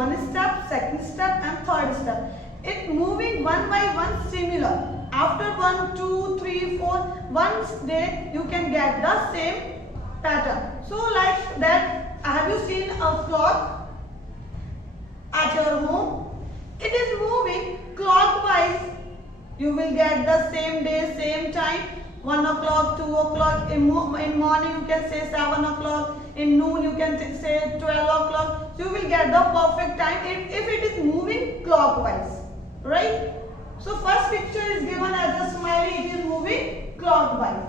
one step, second step and third step. It moving one by one similar. After 1, 2, 3, 4, one day you can get the same pattern. So like that, have you seen a clock at your home? It is moving clockwise. You will get the same day, same time. 1 o'clock, 2 o'clock, in morning you can say 7 o'clock, in noon you can say 12 o'clock. You will get the perfect time if it is moving clockwise, right? So first picture is given as a smiley, it is moving clockwise.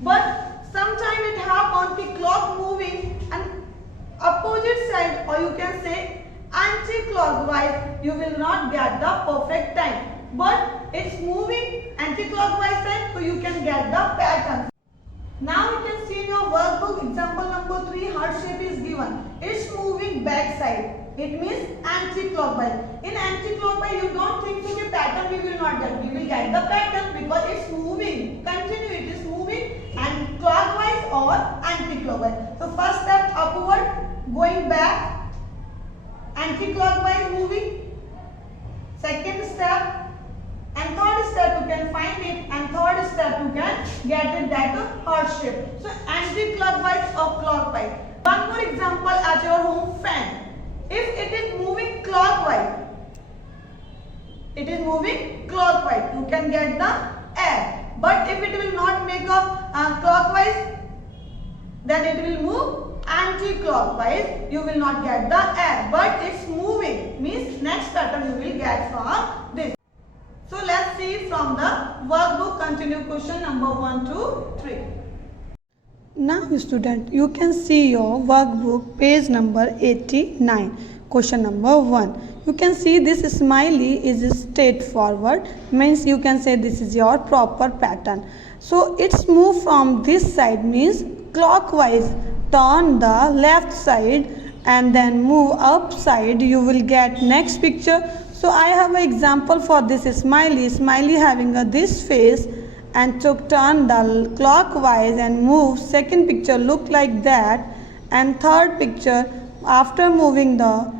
But sometimes it happens the clock moving and opposite side, or you can say anti-clockwise, you will not get the perfect time. But it's moving anti-clockwise side, so you can get the pattern. Now you can see in your workbook, example number 3, heart shape is given. It's moving back side. It means anti-clockwise. In anti-clockwise, you don't think okay, pattern we will not get. We will get the pattern because it's moving. Continue, it is moving and clockwise or anti-clockwise. So first step upward, going back, anti-clockwise moving. Second step. And third step you can find it, and third step you can get it that heart shape. So anti-clockwise or clockwise. One more example at your home, fan. If it is moving clockwise, you can get the air. But if it will not make a clockwise, then it will move anti-clockwise. You will not get the air. But it's moving means next pattern you will get from this. So let's see from the workbook. Continue question number 1 to 3. Now student, you can see your workbook page number 89. Question number 1. You can see this smiley is straightforward, means you can say this is your proper pattern. So it's move from this side means clockwise, turn the left side and then move upside, you will get next picture. So I have an example for this smiley having this face and turn the clockwise and move. Second picture look like that, and third picture after moving the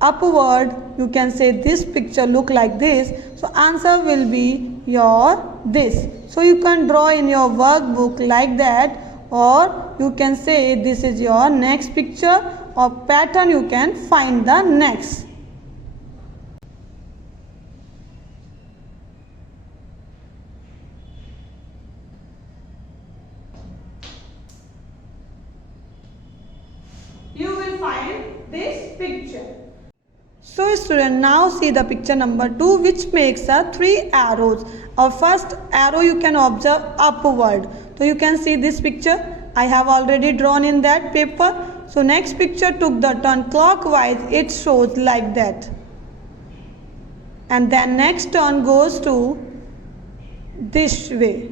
upward you can say this picture look like this. So answer will be your this. So you can draw in your workbook like that, or you can say this is your next picture, or pattern you can find the next. You will find this picture. So student, now see the picture number 2, which makes a 3 arrows. Our first arrow you can observe upward. So you can see this picture. I have already drawn in that paper. So next picture took the turn clockwise. It shows like that. And then next turn goes to this way.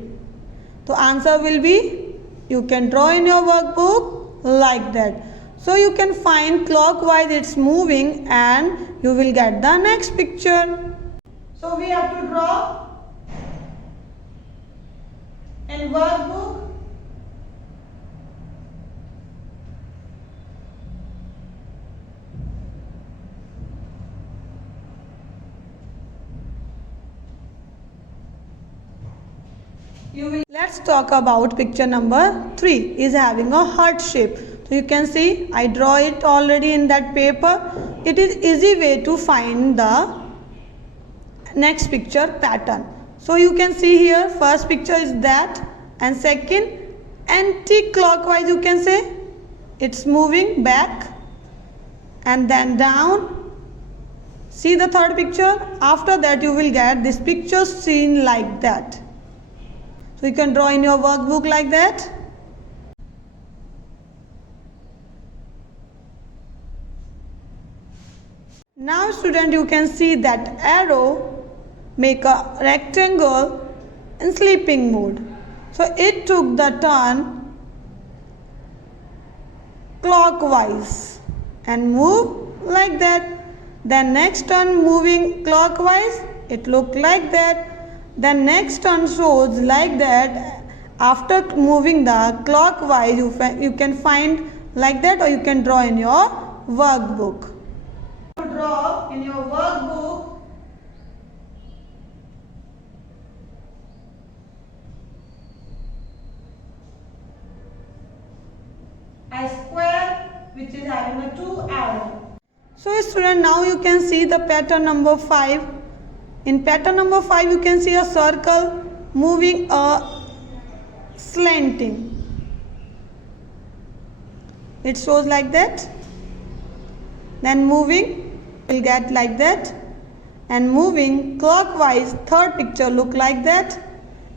So answer will be, you can draw in your workbook like that. So you can find clockwise it's moving and you will get the next picture. So we have to draw in workbook. Let's talk about picture number 3 is having a heart shape. So you can see I draw it already in that paper. It is easy way to find the next picture pattern. So you can see here first picture is that, and second anti-clockwise you can say it's moving back and then down. See the third picture. After that you will get this picture seen like that. So you can draw in your workbook like that. Now student, you can see that arrow make a rectangle in sleeping mode. So it took the turn clockwise and move like that. Then next turn moving clockwise, it look like that. Then next turn shows like that. After moving the clockwise, you can find like that, or you can draw in your workbook. draw in your workbook a square which is having a 2 arrow. So student, now you can see the pattern number 5. In pattern number 5 you can see a circle moving a slanting. It shows like that. Then moving will get like that. And moving clockwise, third picture look like that.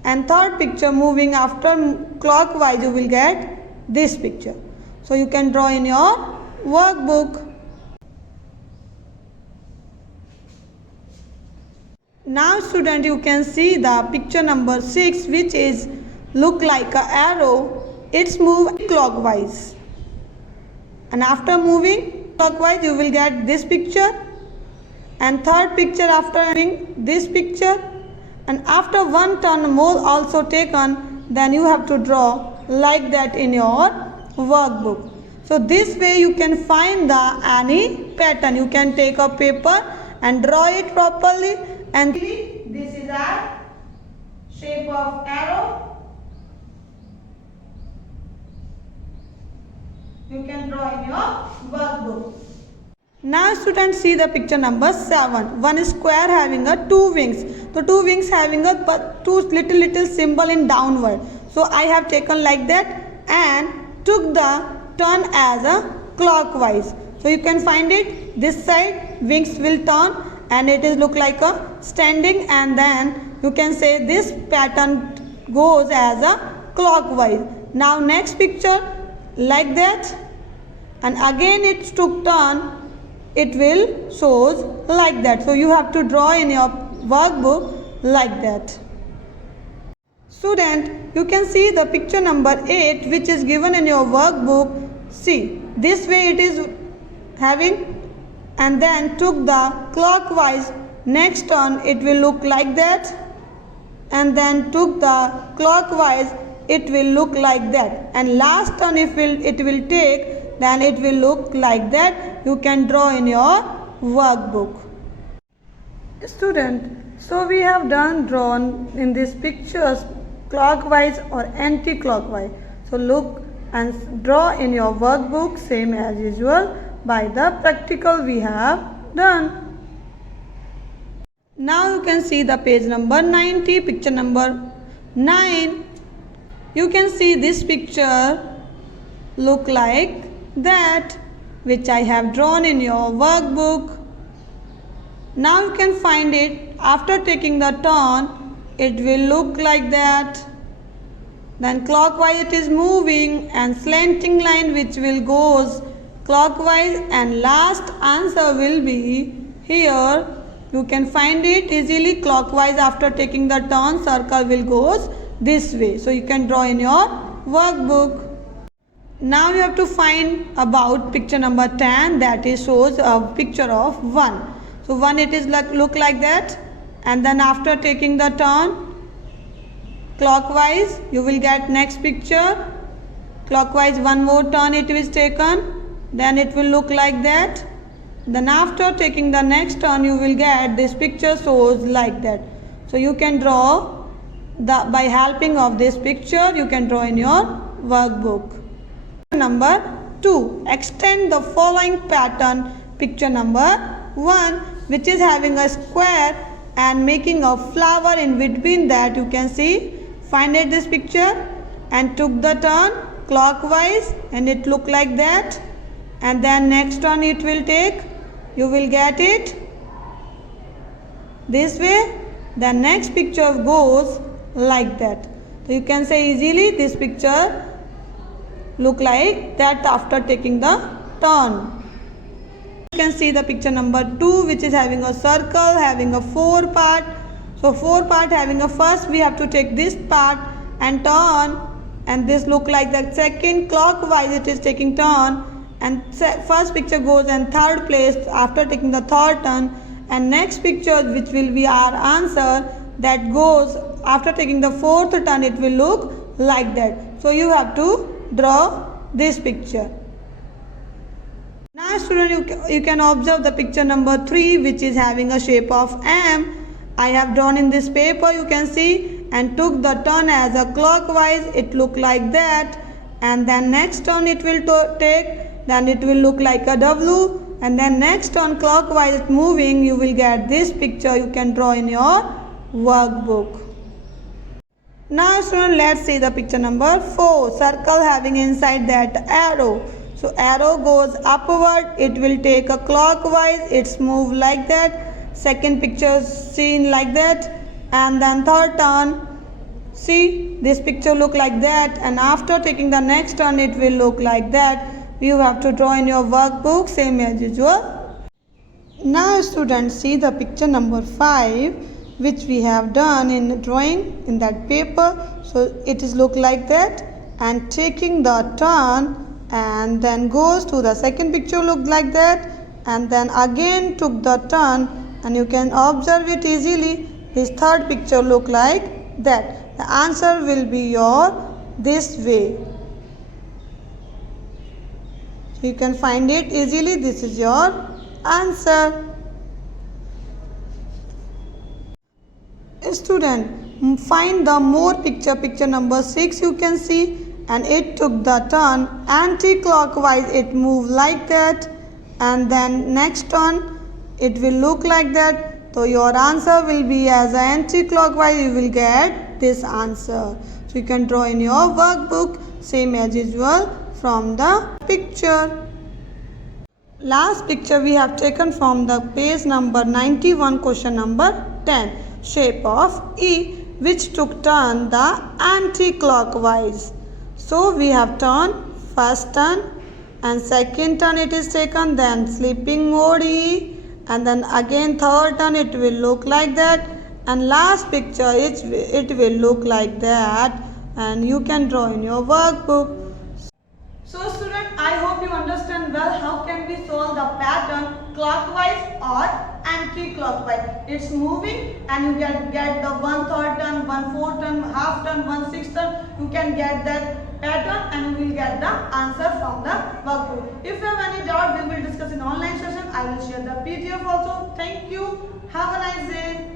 And third picture moving after clockwise, you will get this picture. So you can draw in your workbook. Now student, you can see the picture number 6, which is look like a arrow. It's move clockwise. And after moving clockwise, you will get this picture. And third picture after having this picture. And after one turn more also taken, then you have to draw like that in your workbook. So this way you can find the any pattern. You can take a paper and draw it properly. And this is a shape of arrow. You can draw in your workbook. now students, see the picture number 7. One square having a 2 wings. So 2 wings having a 2 little symbol in downward. So I have taken like that and took the turn as a clockwise. So you can find it this side wings will turn and it is look like a standing, and then you can say this pattern goes as a clockwise. Now next picture like that, and again it took turn, it will shows like that. So you have to draw in your workbook like that. Student, you can see the picture number 8 which is given in your workbook. See, this way it is having, and then took the clockwise, next turn it will look like that, and then took the clockwise, it will look like that, and last turn if it will take, then it will look like that. You can draw in your workbook. Student, so we have drawn in these pictures clockwise or anti-clockwise. So look and draw in your workbook same as usual by the practical we have done. Now you can see the page number 90, picture number 9. You can see this picture look like that, which I have drawn in your workbook. Now you can find it after taking the turn, it will look like that. Then clockwise it is moving, and slanting line which will goes clockwise, and last answer will be here. You can find it easily clockwise. After taking the turn, circle will goes this way. So you can draw in your workbook. Now you have to find about picture number 10, that is shows a picture of 1. So 1 it is look like that, and then after taking the turn clockwise, you will get next picture. Clockwise one more turn it is taken, then it will look like that. Then after taking the next turn, you will get this picture shows like that. So you can draw by helping of this picture, you can draw in your workbook. Number 2, extend the following pattern. Picture number 1, which is having a square and making a flower in between that. You can see, find it this picture, and took the turn clockwise, and it look like that. And then next turn it will take, you will get it this way. The next picture goes like that. So you can say easily this picture look like that after taking the turn. You can see the picture number 2, which is having a circle, having a 4 part. So 4 part having a first, we have to take this part and turn, and this look like that. Second clockwise it is taking turn, and first picture goes in third place after taking the third turn, and next picture which will be our answer that goes after taking the fourth turn, it will look like that. So you have to draw this picture. Now student, you can observe the picture number 3, which is having a shape of M. I have drawn in this paper, you can see, and took the turn as a clockwise. It look like that, and then next turn it will take, then it will look like a W, and then next turn clockwise moving, you will get this picture. You can draw in your workbook. Now student, let's see the picture number 4, circle having inside that arrow. So arrow goes upward, it will take a clockwise, it's move like that. Second picture seen like that, and then third turn, see this picture look like that, and after taking the next turn it will look like that. You have to draw in your workbook same as usual. Now students, see the picture number 5, which we have done in drawing in that paper. So it is look like that, and taking the turn, and then goes to the second picture look like that, and then again took the turn, and you can observe it easily. This third picture look like that. The answer will be your this way. So you can find it easily. This is your answer. Student, find the more picture number 6 you can see, and it took the turn anti-clockwise, it moved like that, and then next turn it will look like that. So your answer will be as anti-clockwise, you will get this answer. So you can draw in your workbook same as usual from the picture. Last picture we have taken from the page number 91, question number 10, shape of E, which took turn the anti-clockwise. So we have turned first turn, and second turn it is taken, then sleeping mode E, and then again third turn it will look like that, and last picture it will look like that, and you can draw in your workbook. So student, I hope you understand well how can we solve the pattern clockwise or anti-clockwise. It's moving, and you can get the 1/3 turn, 1/4 turn, half turn, 1/6 turn. You can get that pattern, and you will get the answer from the workbook. If you have any doubt, we will discuss in online session. I will share the PDF also. Thank you. Have a nice day.